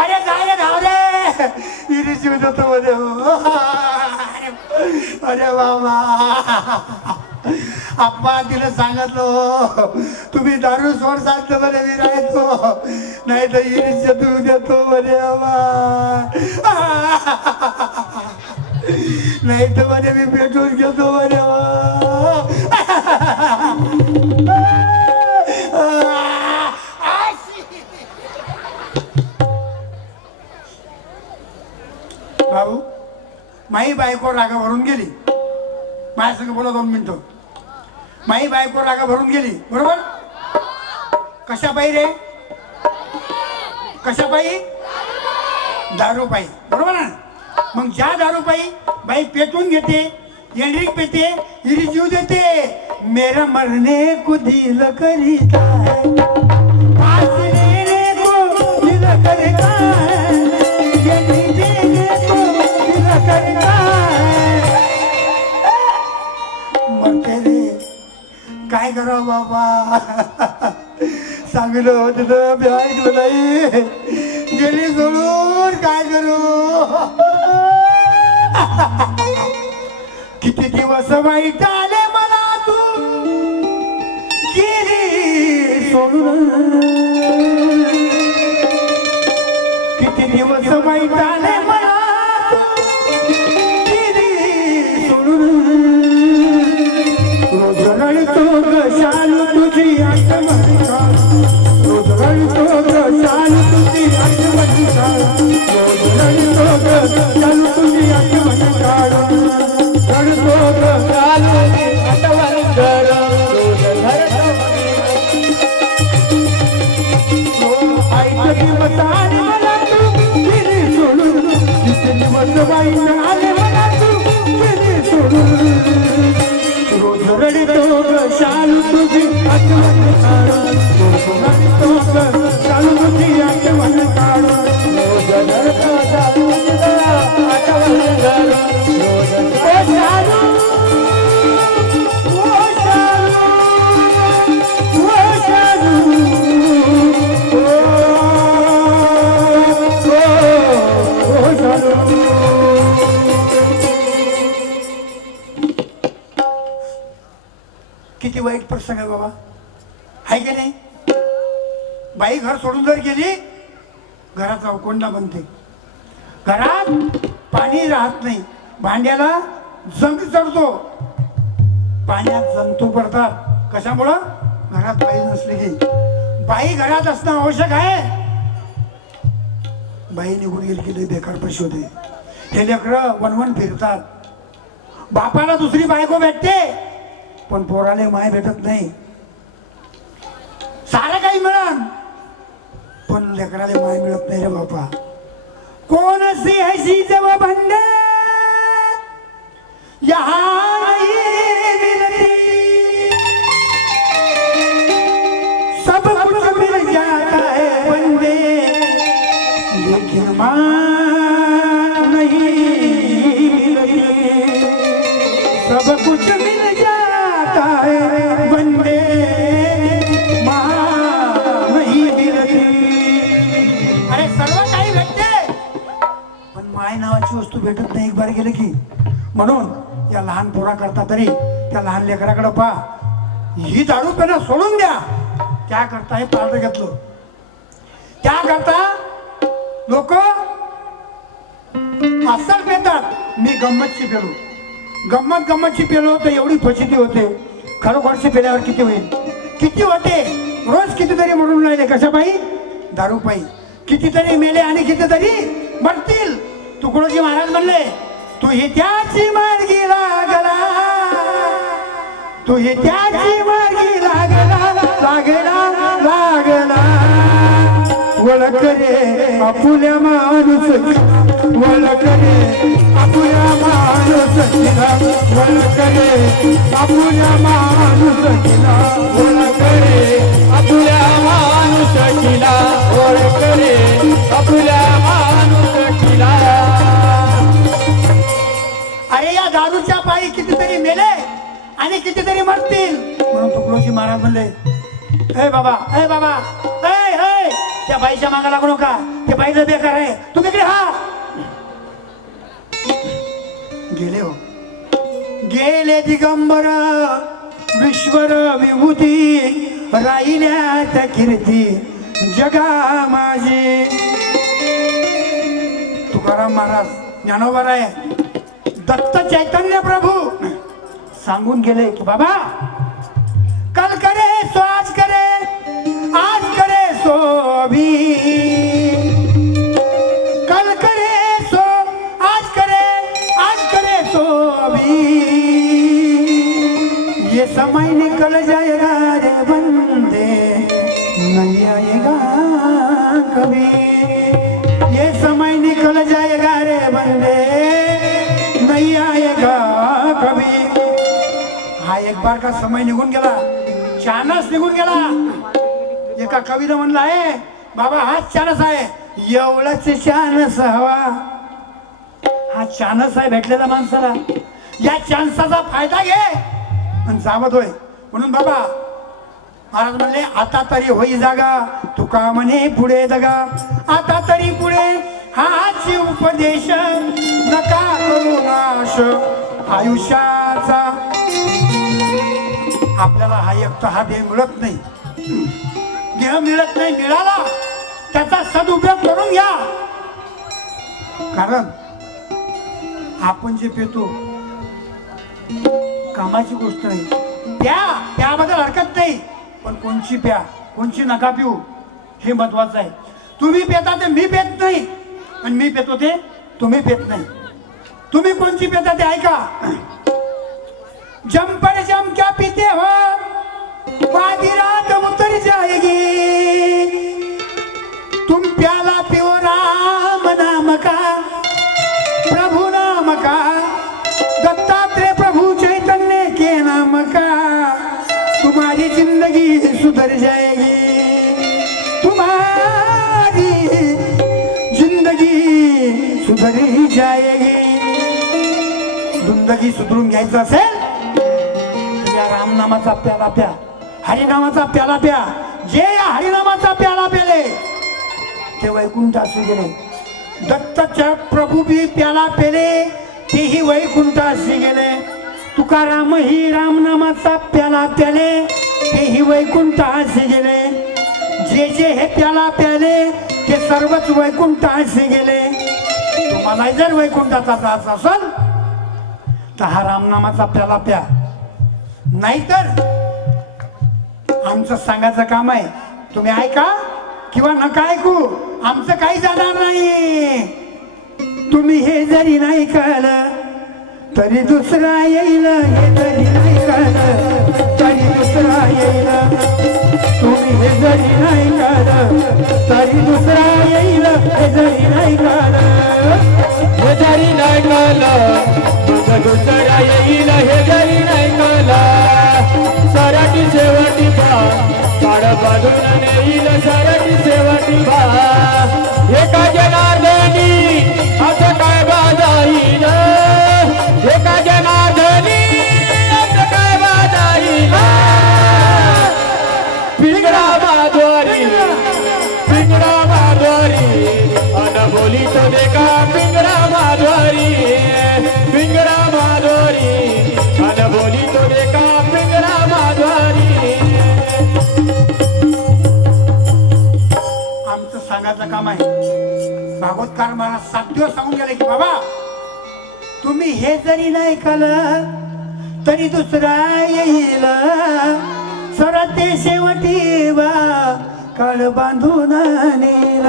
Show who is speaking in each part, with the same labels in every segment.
Speaker 1: अरे काय रे धाव रे इरी जीव देतो मध्ये हो. अरे बाबा. आप्पा तिला सांगितलं हो, तुम्ही दारू सोड सांगतो म्हणे मी राहायचो नाही तर इरीच्या तू देतो म्हणे बाबा. नाही तर म्हणे मी पेटून घेतो म्हणे बायको रागा भरून गेली. माझ्या संग बोला दोन मिनिटं. माई बायको रागा भरून गेली. बरोबर? कशा रे? कशा पायी दारू बरोबर ना? मग ज्या दारूपाई बाई पेटून घेते एंड्रिक पेते हिरी जीव देते मेरा मरने को दिल करीता है. दिल है काय करावं बाबा. सांगितलं होतं तर मी ऐकलं नाही. गेली सोडून काय करू? किती दिवस वाईट आले मला तू? गेली सोडून. घराचा कोंडा बनते. घरात पाणी राहत नाही. भांड्याला जंग चढतो. पाण्यात जंतू पडतात. कशामुळं? घरात बाई नसली की. बाई घरात असणं आवश्यक आहे. बाई निघून गेली की लई बेकार पैसे होते. हे लेकरं वनवन फिरतात. बापाला दुसरी बायको भेटते. पण पोराले माय भेटत नाही. सारं काही मिळन. पण लेकराले माय मिळत नाही रे बापा. कोण असे हसी जब बंद यहाँ भेटत गेले की म्हणून या लहान पोराकरता तरी त्या लहान लेकराकडे पहा. ही दारू पेना सोडून द्या. त्या करता हे पार्ट घेतलं. त्या करता लोक अस्सल पेतात. मी गंमतशी पेलो. गंमत गंमतशी पेलो तर एवढी फजिती होते. खरोखरशी पेल्यावर किती होईल? किती होते? रोज कितीतरी म्हणून राहिले. कशा पायी दारू पायी कितीतरी मेले आणि कितीतरी मरतील. तुकडोजी महाराज म्हणले तुही त्याची मार्गी लागला. तुही त्याची मार्गी लागला लागला लागला. ओळख रे आपुल्या माणूस. ओळख रे आपुल्या माणूस. ओळख रे आपुल्या माणूस. ओळख रे
Speaker 2: आपुल्या माणूस. ओळख रे आपुल्या
Speaker 1: कितीतरी मेले आणि कितीतरी मरतील. म्हणून तुकडोजी महाराज म्हणले हे बाबा हे बाबा हे त्या बाईच्या मागा लागू नका. ते बाईच बेकार आहे. तू तिकडे हा. गेले हो. गेले दिगंबर विश्वर विभूती राहिल्या त्या कीर्ती जगा माझी. तुकाराम महाराज ज्ञानोबर आहे दत्त चैतन्य प्रभू सांगून गेले की बाबा कल करे सो आज करे आज करे सो भी कल करे सो आज करे आज करे सो भी ये समय निकल जाएगा रे बंदे नहीं आएगा कभी। ये समय निकल जाएगा हा का समय निघून गेला. चानस निघून गेला. एका कवीनं म्हणलं आहे बाबा हाच चानस आहे. एवढाच चानस हवा. हा चानस आहे भेटलेला माणसाला. या चान्साचा फायदा घे. पण जावत होय. म्हणून बाबा महाराज म्हणले आता तरी होई जागा. तुका म्हणे पुढे दगा? आता तरी पुढे हाची उपदेश नका करू नाश. आयुष्याचा आपल्याला हा एक हा देह मिळत नाही. देह मिळत नाही मिळाला त्याचा सदुपयोग करून घ्या. कारण आपण जे पितो कामाची गोष्ट नाही. प्या त्याबद्दल हरकत नाही. पण कोणची प्या कोणची नका पिऊ हे महत्वाचं आहे. तुम्ही पेता ते मी पेत नाही. आणि मी पेतो ते तुम्ही पेत नाही. तुम्ही कोणची पेता ते ऐका. जम पर जम क्या पीते हो? आधी रात उतर जाएगी। तुम प्याला पियो राम नाम का प्रभु नाम का दत्तात्रेय प्रभु चैतन्य के नाम का तुम्हारी जिंदगी सुधर जाएगी। तुम्हारी जिंदगी सुधरी जाएगी। जिंदगी सुधरून घ्यायचं असेल हरिनामाचा प्याला प्या. हरिनामाचा प्याला प्या. जे या हरिनामाचा प्याला प्याले ते वैकुंठ असू गेले. दत्तच्या प्रभू बी प्याला पेले तेही वैकुंठ असू गेले. तुकाराम ही रामनामाचा प्याला प्याले तेही वैकुंठ वैकुंठाशी गेले. जे जे हे प्याला प्याले ते सर्वच वैकुंठ वैकुंठाशी गेले. तुम्हाला जर वैकुंठाचा त्रास असेल तर हा रामनामाचा प्याला प्या. नाहीतर आमचं सांगायचं काम आहे. तुम्ही ऐका किंवा नका ऐकू आमचं काही जाणार नाही. तुम्ही हे जरी नाही कळलं तरी दुसरा येईल हे जरी नाही कळलं तरी दुसरा येईल. तुम्ही हे जरी नाही कळलं तरी दुसरा येईल हे जरी नाही कळलं.
Speaker 2: हे जरी नाही कळलं दुसरा येईल हे शेवटी बा. काळ बाजून नेईल सराटी शेवटी बा. हे का जनार्दनी
Speaker 1: भागवतकार मला सात दिवस सांगून गेले की बाबा तुम्ही हे जरी नाही कल तरी दुसरा येईल. सरते शेवटी वा काळ बांधून नेल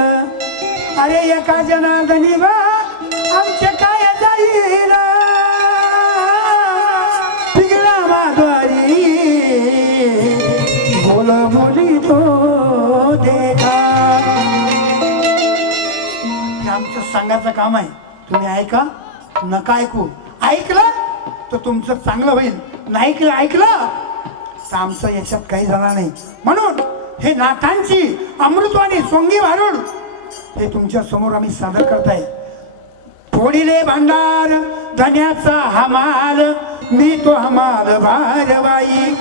Speaker 1: अरे एका जनार्दनी बा काम आहे. तुम्ही ऐका नका ऐकू. ऐकलं तर तुमचं चांगलं होईल. नाही ऐकलं ऐकलं तर आमचं याच्यात काही जाणार नाही. म्हणून हे नाथांची अमृतवाणी सोंगी भारूड हे तुमच्यासमोर आम्ही सादर करताय. फोडिले भांडार धन्याचा हमाल मी तो हमाल भारवाई.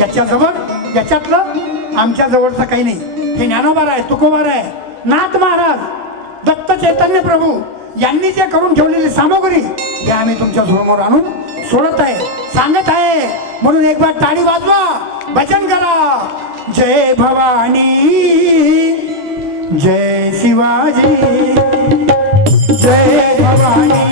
Speaker 1: याच्याजवळ याच्यातलं आमच्या जवळचं काही नाही. हे ज्ञानोबार आहे तुकोबार आहे. नाथ महाराज दत्त चैतन्य प्रभू यांनी जे करून ठेवलेली सामग्री हे आम्ही तुमच्यासमोर आणून सोडत आहे. सांगत आहे. म्हणून एक बार टाळी वाजवा. भजन करा. जय भवानी. जय शिवाजी. जय भवानी.